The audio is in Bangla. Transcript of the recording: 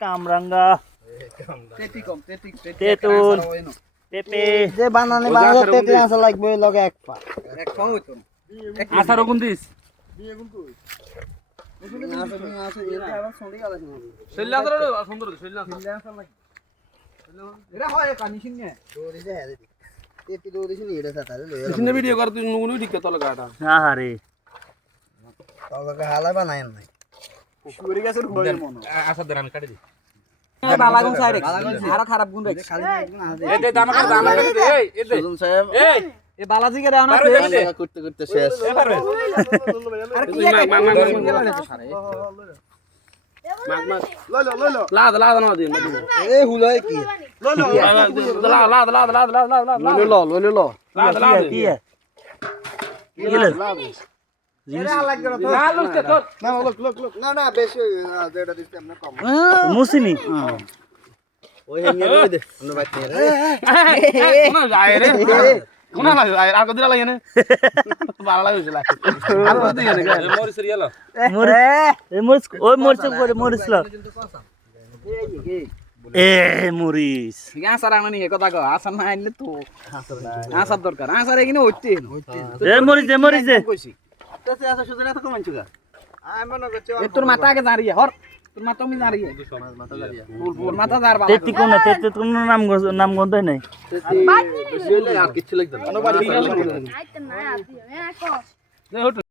কামরাঙ্গা তেতুল পেঁপে যে বানানি বানাতে তেতে আসা লাগবে লগে এক পা হইতো না আসার কোন দিস ভিডিও কর তুই নুগুনি ঠিক তলে গাটা আহারে তলকে হালা বানায় নাই শুরি গাছের গোয়ের মনো আসার দেন আমি কাটি দিই বালাগুন সাইড আরো খারাপ গুণ রাখ এই দে দানা দে এই দে সুজন সাহেব এই এ বালাজি কে দাও না করতে করতে শেষ পারবে আর কি লাদ না দিন এ হুলাই কি লাদ লইলো ল লাদ কি গেল না না বেশি যেটা দিতে আমরা কম মুসিনি ওই হেঙ্গে লই দে আমরা বাইতে কোন যায় রে কোন লাগে আর কত লাগে না ভালো লাগছিল আর কত দিই না মরিস রিয়াল মরিস ওই মরিস করে মরিস ল এ মরিস আসার আনানি হে কথা কো আসার না আনলে তো আসার দরকার আসার এখানে হইতে এ মরিস দে কইছি তাতে আসা সুদের এত কম আনছুগা আমি মনে করছি তোর মাথা আগে দাঁড়িয়ে হর তোর মাথা আমি দাঁড়িয়ে মাথা দাঁড়িয়ে তোর মাথা দাঁড় বাবা তেতি কোন কোন নাম গন্ধ নাই বেশি হইলে আর কিছু লাগবে না আইতে না